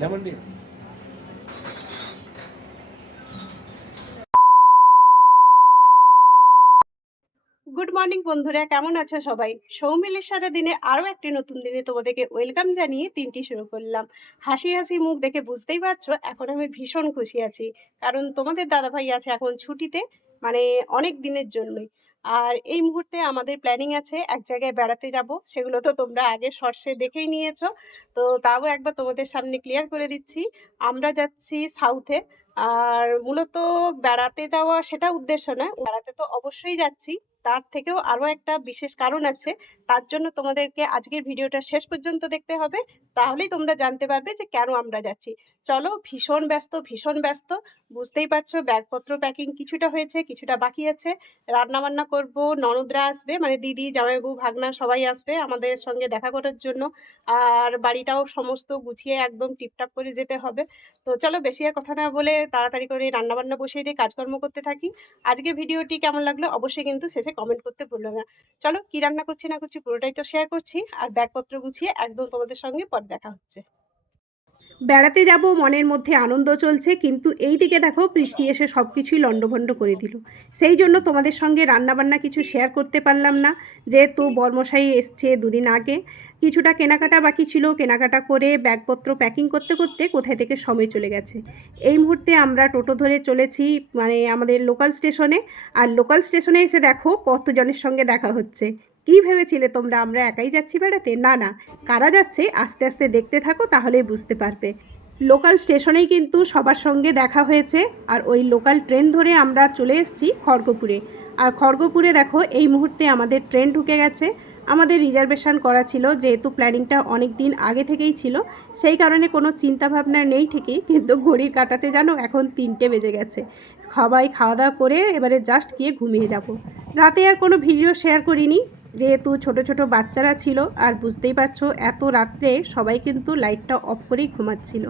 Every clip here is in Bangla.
লেমন টি গুড বন্ধুরা, কেমন আছো সবাই? সৌমিলের সারা দিনে আরও একটি নতুন দিনে তোমাদেরকে ওয়েলকাম জানিয়ে তিনটি শুরু করলাম। হাসি হাসি মুখ দেখে বুঝতেই পারছ, এখন আমি ভীষণ খুশি আছি। কারণ তোমাদের দাদাভাই আছে এখন ছুটিতে মানে অনেক দিনের জন্যই। আর এই মুহূর্তে আমাদের প্ল্যানিং আছে, এক জায়গায় বেড়াতে যাব। সেগুলো তো তোমরা আগে শর্টসে দেখেই নিয়েছো। তো তাও একবার তোমাদের সামনে ক্লিয়ার করে দিচ্ছি। আমরা যাচ্ছি সাউথে আর মূলত বেড়াতে যাওয়া সেটা উদ্দেশ্য নয়। বেড়াতে তো অবশ্যই যাচ্ছি। তার থেকেও আরও একটা বিশেষ কারণ আছে। তার জন্য তোমাদেরকে আজকের ভিডিওটা শেষ পর্যন্ত দেখতে হবে। তাহলেই তোমরা জানতে পারবে যে কেন আমরা যাচ্ছি। চলো ভীষণ ব্যস্ত ভীষণ ব্যস্ত। বুঝতেই পারছ ব্যাগপত্র প্যাকিং কিছুটা হয়েছে, কিছুটা বাকি আছে। রান্না বান্না করব, ননদরা আসবে মানে দিদি জামাইবু ভাগনা সবাই আসবে আমাদের সঙ্গে দেখা করার জন্য। আর বাড়িটাও সমস্ত গুছিয়ে একদম টিপটাপ করে যেতে হবে। তো চলো বেশি আর কথা না বলে তাড়াতাড়ি করে রান্নাবান্না বসিয়ে দিয়ে কাজকর্ম করতে থাকি। আজকে ভিডিওটি কেমন লাগল অবশ্যই কিন্তু শেষে কমেন্ট করতে ভুলো না। চলো কি রান্না করছি না করছি পুরোটাই তো শেয়ার করছি। আর ব্যাগপত্র গুছিয়ে একদম তোমাদের সঙ্গে পর দেখা হচ্ছে। বেড়াতে যাব, মনের মধ্যে আনন্দ চলছে, কিন্তু এই দিকে দেখো বৃষ্টি এসে সব কিছুই লণ্ডভণ্ড করে দিল। সেই জন্য তোমাদের সঙ্গে রান্নাবান্না কিছু শেয়ার করতে পারলাম না। যেহেতু বর্মশাই এসছে দুদিন আগে, কিছুটা কেনাকাটা বাকি ছিল, কেনাকাটা করে ব্যাগপত্র প্যাকিং করতে করতে কোথায় থেকে সময় চলে গেছে। এই মুহূর্তে আমরা টোটো ধরে চলেছি মানে আমাদের লোকাল স্টেশনে আর লোকাল স্টেশনে এসে দেখো কতজনের সঙ্গে দেখা হচ্ছে। কি ভেবেছিলে তোমরা? আমরা একাই যাচ্ছি বেড়াতে? না না। কারা যাচ্ছে? আস্তে আস্তে দেখতে থাকো, তাহলেই বুঝতে পারবে। লোকাল স্টেশনেই কিন্তু সবার সঙ্গে দেখা হয়েছে, আর ওই লোকাল ট্রেন ধরে আমরা চলে এসেছি খড়গপুরে। আর খড়গপুরে দেখো, এই মুহূর্তে আমাদের ট্রেন ঢুকে গেছে। আমাদের রিজার্ভেশন করা ছিল, যেহেতু প্ল্যানিংটা অনেক দিন আগে থেকেই ছিল, সেই কারণে কোনো চিন্তাভাবনা নেই ঠিকই, কিন্তু ঘড়ির কাটাতে জানো এখন তিনটে বেজে গেছে। সবাই খাওয়া দাওয়া করে এবারে জাস্ট গিয়ে ঘুমিয়ে যাব। রাতে আর কোনো ভিডিও শেয়ার করিনি। যেহেতু ছোট ছোট বাচ্চারা ছিল, আর বুঝতেই পারছ, এত রাত্রে সবাই কিন্তু লাইটটা অফ করেই ঘুমাচ্ছিল।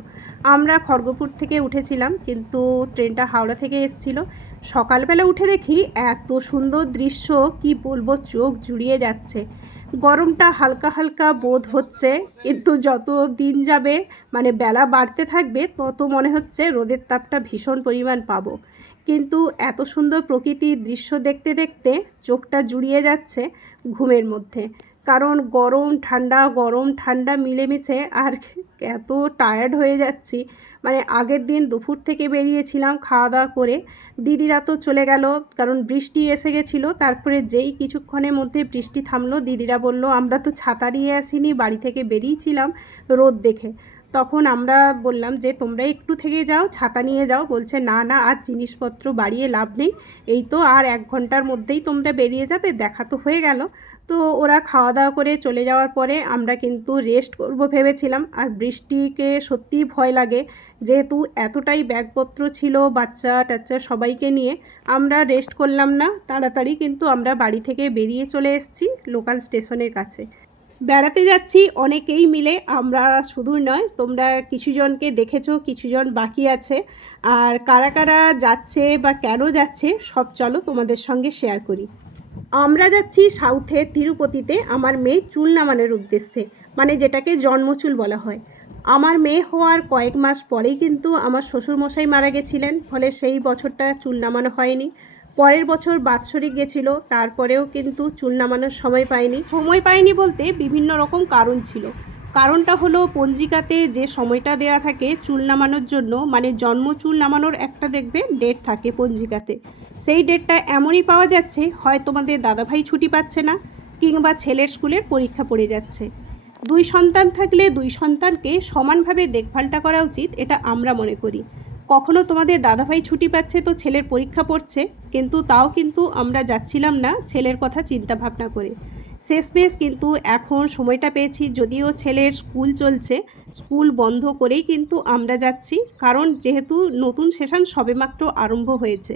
আমরা খড়গপুর থেকে উঠেছিলাম, কিন্তু ট্রেনটা হাওড়া থেকে এসছিল। সকালবেলা উঠে দেখি এত সুন্দর দৃশ্য, কি বলব, চোখ জুড়িয়ে যাচ্ছে। গরমটা হালকা হালকা বোধ হচ্ছে, কিন্তু যত দিন যাবে মানে বেলা বাড়তে থাকবে, তত মনে হচ্ছে রোদের তাপটা ভীষণ পরিমাণ পাবো। কিন্তু এত সুন্দর প্রকৃতির দৃশ্য দেখতে দেখতে চোখটা জুড়িয়ে যাচ্ছে ঘুমের মধ্যে। কারণ গরম, ঠান্ডা গরম, ঠান্ডা মিলেমিশে আর এত টায়ার্ড হয়ে যাচ্ছি। মানে আগের দিন দুপুর থেকে বেরিয়েছিলাম খাওয়া দাওয়া করে। দিদিরা তো চলে গেল, কারণ বৃষ্টি এসে গেছিল। তারপরে যেই কিছুক্ষণের মধ্যে বৃষ্টি থামলো, দিদিরা বলল, আমরা তো ছাতা নিয়ে আসিনি, বাড়ি থেকে বেরিয়েছিলাম রোদ দেখে। তখন আমরা বললাম যে, তোমরা একটু থেকে যাও, ছাতা নিয়ে যাও। বলছে, না না, আর জিনিসপত্র বাড়িয়ে লাভ নেই। এই তো আর এক ঘণ্টার মধ্যেই তোমরা বেরিয়ে যাবে, দেখা তো হয়ে গেল। তো ওরা খাওয়া দাওয়া করে চলে যাওয়ার পরে আমরা কিন্তু রেস্ট করব ভেবেছিলাম। আর বৃষ্টিকে সত্যিই ভয় লাগে। যেহেতু এতটাই ব্যাগপত্র ছিল বাচ্চা টাচ্চা সবাইকে নিয়ে, আমরা রেস্ট করলাম না। তাড়াতাড়ি কিন্তু আমরা বাড়ি থেকে বেরিয়ে চলে এসেছি লোকাল স্টেশনের কাছে। বেড়াতে যাচ্ছি, অনেকেই মিলে। আমরা শুধু নয়, তোমরা কিছুজনকে দেখেছ, কিছুজন বাকি আছে। আর কারা কারা যাচ্ছে বা কেন যাচ্ছে, সব চলো তোমাদের সঙ্গে শেয়ার করি। আমরা যাচ্ছি সাউথে তিরুপতিতে, আমার মেয়ে চুল নামানোর উদ্দেশ্যে মানে যেটাকে জন্মচুল বলা হয়। আমার মেয়ে হওয়ার কয়েক মাস পরেই কিন্তু আমার শ্বশুরমশাই মারা গেছিলেন, ফলে সেই বছরটা চুল নামানো হয়নি। পরের বছর বাৎসরিক গেছিল, তারপরেও কিন্তু চুল নামানোর সময় পাইনি সময় পাইনি বলতে বিভিন্ন রকম কারণ ছিল। কারণটা হলো পঞ্জিকাতে যে সময়টা দেয়া থাকে চুল নামানোর জন্য মানে জন্ম চুল নামানোর একটা দেখবে ডেট থাকে পঞ্জিকাতে। সেই ডেটটা এমনই পাওয়া যাচ্ছে হয় তোমাদের দাদাভাই ছুটি পাচ্ছে না, কিংবা ছেলের স্কুলের পরীক্ষা পড়ে যাচ্ছে। দুই সন্তান থাকলে দুই সন্তানকে সমানভাবে দেখভালটা করা উচিত, এটা আমরা মনে করি। কখনো তোমাদের দাদাভাই ছুটি পাচ্ছে তো ছেলের পরীক্ষা পড়ছে, কিন্তু তাও কিন্তু আমরা যাচ্ছিলাম না ছেলের কথা চিন্তা ভাবনা করে। শেষমেশ কিন্তু এখন সময়টা পেয়েছি, যদিও ছেলের স্কুল চলছে, স্কুল বন্ধ করেই কিন্তু আমরা যাচ্ছি, কারণ যেহেতু নতুন সেশন সবেমাত্র আরম্ভ হয়েছে।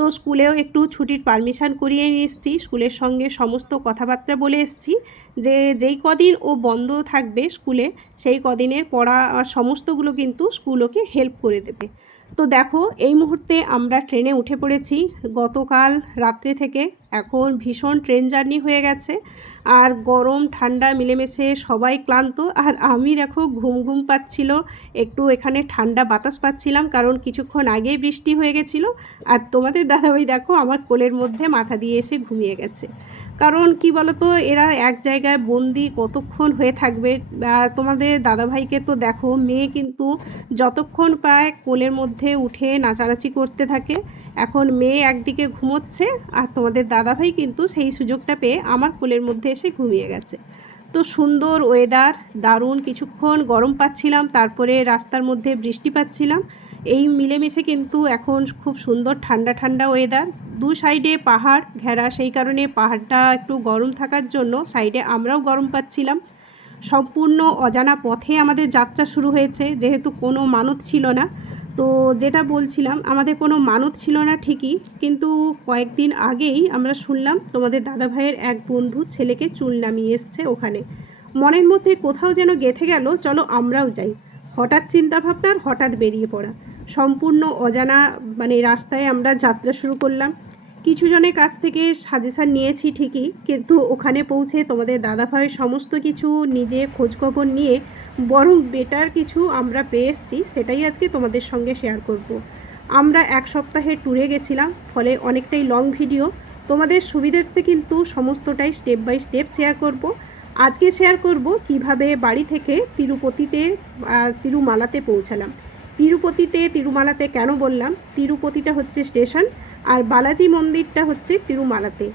তো স্কুলেও একটু ছুটির পারমিশান করিয়ে নিয়ে এসেছি। স্কুলের সঙ্গে সমস্ত কথাবার্তা বলে এসেছি যে, যেই কদিন ও বন্ধ থাকবে স্কুলে, সেই কদিনের পড়া সমস্তগুলো কিন্তু স্কুল ওকে হেল্প করে দেবে। তো দেখো, এই মুহূর্তে আমরা ট্রেনে উঠে পড়েছি। গতকাল রাত্রে থেকে এখন ভীষণ ট্রেন জার্নি হয়ে গেছে। আর গরম, ঠান্ডা, মিলেমিশে সবাই ক্লান্ত। আর আমি দেখো, ঘুম ঘুম পাচ্ছিল। একটু এখানে ঠান্ডা বাতাস পাচ্ছিলাম, কারণ কিছুক্ষণ আগেই বৃষ্টি হয়ে গেছিল। আর তোমাদের দাদাভাই দেখো, আমার কোলের মধ্যে মাথা দিয়ে এসে ঘুমিয়ে গেছে। কারণ কি বলতো, এরা এক জায়গায় বন্দি কতক্ষণ হয়ে থাকবে? আর তোমাদের দাদাভাইকে তো দেখো, মেয়ে কিন্তু যতক্ষণ পায় কোলের মধ্যে উঠে নাচানাচি করতে থাকে। এখন মেয়ে একদিকে ঘুমোচ্ছে আর তোমাদের দাদাভাই কিন্তু সেই সুযোগটা পেয়ে আমার কোলের মধ্যে এসে ঘুমিয়ে গেছে। তো সুন্দর ওয়েদার দারুণ কিছুক্ষণ গরম পাচ্ছিলাম, তারপরে রাস্তার মধ্যে বৃষ্টি পাচ্ছিলাম। এই মিলেমিশে কিন্তু এখন খুব সুন্দর ঠান্ডা ঠান্ডা ওয়েদার দু সাইডে পাহাড় ঘেরা, সেই কারণে পাহাড়টা একটু গরম থাকার জন্য সাইডে আমরাও গরম পাচ্ছিলাম। সম্পূর্ণ অজানা পথে আমাদের যাত্রা শুরু হয়েছে, যেহেতু কোনো মানত ছিল না। তো যেটা বলছিলাম, আমাদের কোনো মানত ছিল না ঠিকই, কিন্তু কয়েকদিন আগেই আমরা শুনলাম তোমাদের দাদাভাইয়ের এক বন্ধু ছেলেকে চুল নামিয়ে এসছে ওখানে। মনের মধ্যে কোথাও যেন গেথে গেল, চলো আমরাও যাই। হঠাৎ চিন্তাভাবনার হঠাৎ বেরিয়ে পড়া। সম্পূর্ণ অজানা মানে রাস্তায় আমরা যাত্রা শুরু করলাম কিছু জনের কাছ থেকে সাজেশান নিয়েছি ঠিকই, কিন্তু ওখানে পৌঁছে তোমাদের দাদাভাইয়ের সমস্ত কিছু নিজে খোঁজখবর নিয়ে বরং বেটার কিছু আমরা পেয়ে এসেছি, সেটাই আজকে তোমাদের সঙ্গে শেয়ার করব। আমরা এক সপ্তাহে ট্যুরে গেছিলাম, ফলে অনেকটাই লং ভিডিও তোমাদের সুবিধার্থে কিন্তু সমস্তটাই স্টেপ বাই স্টেপ শেয়ার করব। আজকে শেয়ার করব কীভাবে বাড়ি থেকে তিরুপতিতে আর তিরুমালাতে পৌঁছালাম তিরুপতিতে তিরুমালাতে কেন বললাম? তিরুপতিটা হচ্ছে স্টেশন আর বালাজি মন্দিরটা হচ্ছে তিরুমালাতে।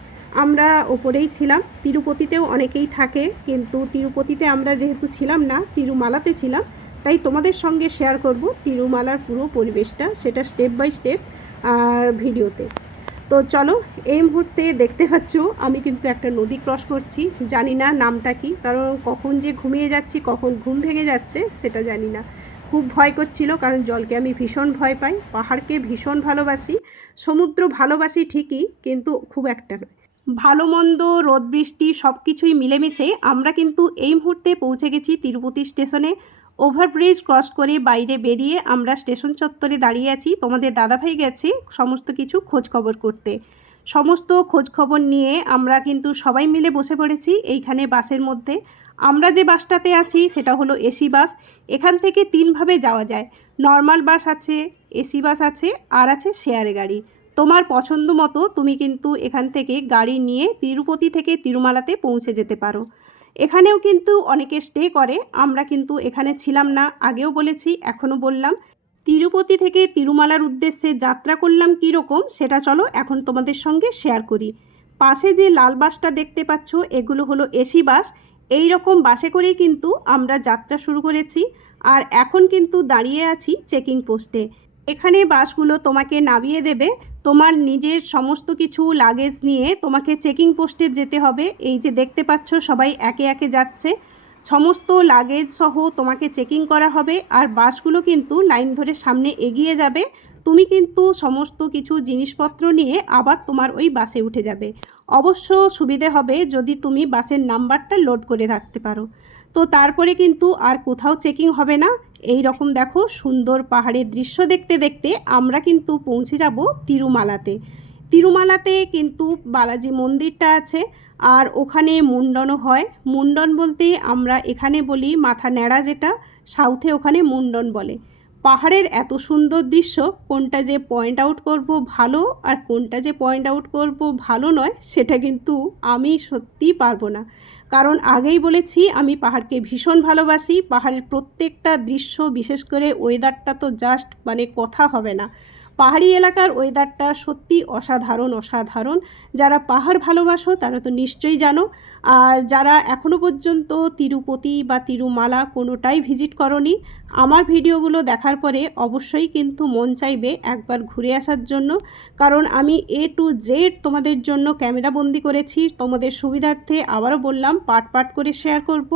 আমরা ওপরেই ছিলাম। তিরুপতিতেও অনেকেই থাকে, কিন্তু তিরুপতিতে আমরা যেহেতু ছিলাম না, তিরুমালাতে ছিলাম, তাই তোমাদের সঙ্গে শেয়ার করব তিরুমালার পুরো পরিবেশটা, সেটা স্টেপ বাই স্টেপ আর ভিডিওতে। তো চলো, এই মুহূর্তে দেখতে পাচ্ছ, আমি কিন্তু একটা নদী ক্রস করছি। জানি না নামটা কি, কারণ কখন যে ঘুমিয়ে যাচ্ছি, কখন ঘুম ভেঙে যাচ্ছে, সেটা জানি না। খুব ভয় করছিল কারণ জলকে আমি ভীষণ ভয় পাই, পাহাড়কে ভীষণ ভালোবাসি, সমুদ্র ভালোবাসি ঠিকই কিন্তু খুব একটা নয়। ভালো মন্দ, রোদ, বৃষ্টি সব কিছুই মিলেমিশে আমরা কিন্তু এই মুহূর্তে পৌঁছে গেছি তিরুপতি স্টেশনে। ওভারব্রিজ ক্রস করে বাইরে বেরিয়ে আমরা স্টেশন চত্বরে দাঁড়িয়ে আছি। তোমাদের দাদাভাই গেছে সমস্ত কিছু খোঁজ খবর করতে। সমস্ত খোঁজ খবর নিয়ে আমরা কিন্তু সবাই মিলে বসে পড়েছি এইখানে বাসের মধ্যে। আমরা যে বাসটাতে আছি সেটা হলো এসি বাস। এখান থেকে তিনভাবে যাওয়া যায়। নর্মাল বাস আছে, এসি বাস আছে, আর আছে শেয়ার গাড়ি। তোমার পছন্দ মতো তুমি কিন্তু এখান থেকে গাড়ি নিয়ে তিরুপতি থেকে তিরুমালাতে পৌঁছে যেতে পারো। এখানেও কিন্তু অনেকে স্টে করে। আমরা কিন্তু এখানে ছিলাম না। আগেও বলেছি, এখনও বললাম। তিরুপতি থেকে তিরুমালার উদ্দেশ্যে যাত্রা করলাম কীরকম সেটা চলো এখন তোমাদের সঙ্গে শেয়ার করি। পাশে যে লাল বাসটা দেখতে পাচ্ছ, এগুলো হলো এসি বাস। এই রকম বাসে করেই কিন্তু আমরা যাত্রা শুরু করেছি আর এখন কিন্তু দাঁড়িয়ে আছি চেকিং পোস্টে। এখানে বাসগুলো তোমাকে নামিয়ে দেবে। তোমার নিজের সমস্ত কিছু লাগেজ নিয়ে তোমাকে চেকিং পোস্টে যেতে হবে। এই যে দেখতে পাচ্ছ সবাই একে একে যাচ্ছে। সমস্ত লাগেজ সহ তোমাকে চেকিং করা হবে আর বাসগুলো কিন্তু লাইন ধরে সামনে এগিয়ে যাবে। তুমি কিন্তু সমস্ত কিছু জিনিসপত্র নিয়ে আবার তোমার ওই বাসে উঠে যাবে। অবশ্য সুবিধে হবে যদি তুমি বাসের নাম্বারটা লোড করে রাখতে পারো। তো তারপরে কিন্তু আর কোথাও চেকিং হবে না। এই রকম দেখো সুন্দর পাহাড়ের দৃশ্য দেখতে দেখতে আমরা কিন্তু পৌঁছে যাব তিরুমালাতে। তিরুমালাতে কিন্তু বালাজি মন্দিরটা আছে আর ওখানে মুন্ডনও হয়। মুন্ডন বলতে আমরা এখানে বলি মাথা ন্যাড়া যেটা, সাউথে ওখানে মুন্ডন বলে। পাহাড়ের এত সুন্দর দৃশ্য, কোনটা যে পয়েন্ট আউট করব ভালো আর কোনটা যে পয়েন্ট আউট করব ভালো নয়, সেটা কিন্তু আমি সত্যিই পারব না। কারণ আগেই বলেছি, আমি পাহাড়কে ভীষণ ভালোবাসি। পাহাড়ের প্রত্যেকটা দৃশ্য, বিশেষ করে ওয়েদারটা তো জাস্ট মানে কথা হবে না। পাহাড়ি এলাকার ওয়েদারটা সত্যি অসাধারণ অসাধারণ। যারা পাহাড় ভালোবাসো, তারা তো নিশ্চয়ই জানো। আর যারা এখনও পর্যন্ত তিরুপতি বা তিরুমালা কোনোটাই ভিজিট করনি, আমার ভিডিওগুলো দেখার পরে অবশ্যই কিন্তু মন চাইবে একবার ঘুরে আসার জন্য। কারণ আমি এ টু জেড তোমাদের জন্য ক্যামেরা বন্দি করেছি, তোমাদের সুবিধার্থে আবারও বললাম পাট পাট করে শেয়ার করব।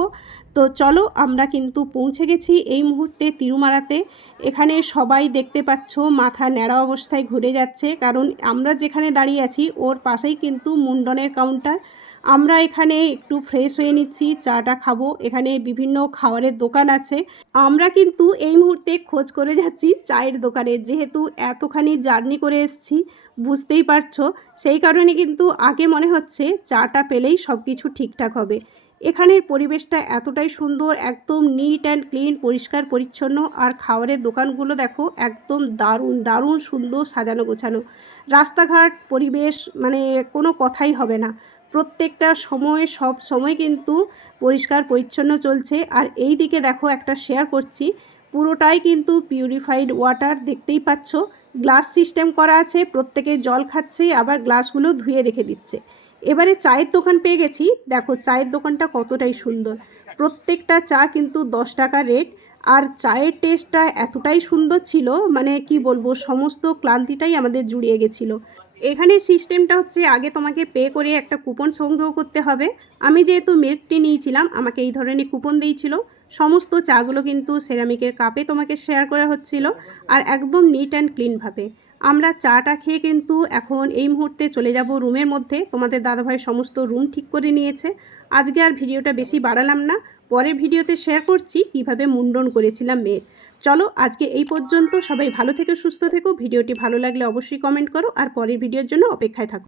তো চলো আমরা কিন্তু পৌঁছে গেছি এই মুহূর্তে তিরুমালাতে। এখানে সবাই দেখতে পাচ্ছ মাথা ন্যাড়া অবস্থায় ঘুরে যাচ্ছে, কারণ আমরা যেখানে দাঁড়িয়ে আছি, ওর পাশেই কিন্তু মুন্ডনের কাউন্টার আমরা এখানে একটু ফ্রেশ হয়ে নিচ্ছি, চাটা খাব। এখানে বিভিন্ন খাবারের দোকান আছে। আমরা কিন্তু এই মুহূর্তে খোঁজ করে যাচ্ছি চায়ের দোকানে। যেহেতু এতখানি জার্নি করে এসেছি, বুঝতেই পারছ। সেই কারণে কিন্তু আগে মনে হচ্ছে চাটা পেলেই সব কিছু ঠিকঠাক হবে। এখানের পরিবেশটা এতটাই সুন্দর, একদম নিট অ্যান্ড ক্লিন পরিষ্কার, পরিচ্ছন্ন। আর খাবারের দোকানগুলো দেখো, একদম দারুণ দারুণ সুন্দর সাজানো গোছানো। রাস্তাঘাট, পরিবেশ মানে কোনো কথাই হবে না। প্রত্যেকটা সময়, সব সময় কিন্তু পরিষ্কার, পরিচ্ছন্ন চলছে। আর এই দিকে দেখো একটা শেয়ার করছি। পুরোটাই কিন্তু পিউরিফাইড ওয়াটার দেখতেই পাচ্ছ। গ্লাস সিস্টেম করা আছে, প্রত্যেকে জল খাচ্ছে, আবার গ্লাসগুলো ধুয়ে রেখে দিচ্ছে। এবারে চায়ের দোকান পেয়ে গেছি। দেখো চায়ের দোকানটা কতটাই সুন্দর। প্রত্যেকটা চা কিন্তু দশ টাকা রেট আর চায়ের টেস্টটা এতটাই সুন্দর ছিল মানে কি বলব, সমস্ত ক্লান্তিটাই আমাদের জুড়িয়ে গেছিল। এখানে সিস্টেমটা হচ্ছে আগে তোমাকে পে করে একটা কুপন সংগ্রহ করতে হবে। আমি যেহেতু মিল্ক টি নিয়েছিলাম, আমাকে এই ধরনের কুপন দিয়েছিল। সমস্ত চাগুলো কিন্তু সেরামিকের কাপে তোমাকে শেয়ার করা হচ্ছিল আর একদম নিট অ্যান্ড ক্লিনভাবে আমরা চাটা খেয়ে কিন্তু এখন এই মুহূর্তে চলে যাব রুমের মধ্যে। তোমাদের দাদাভাই সমস্ত রুম ঠিক করে নিয়েছে। আজকে আর ভিডিওটা বেশি বাড়ালাম না। পরের ভিডিওতে শেয়ার করছি কীভাবে মুন্ডন করেছিলাম মেয়ের। চলো আজকে এই পর্যন্ত। সবাই ভালো থেকে, সুস্থ থেকো। ভিডিওটি ভালো লাগলে অবশ্যই কমেন্ট করো। আর পরের ভিডিওর জন্য অপেক্ষায় থাকো।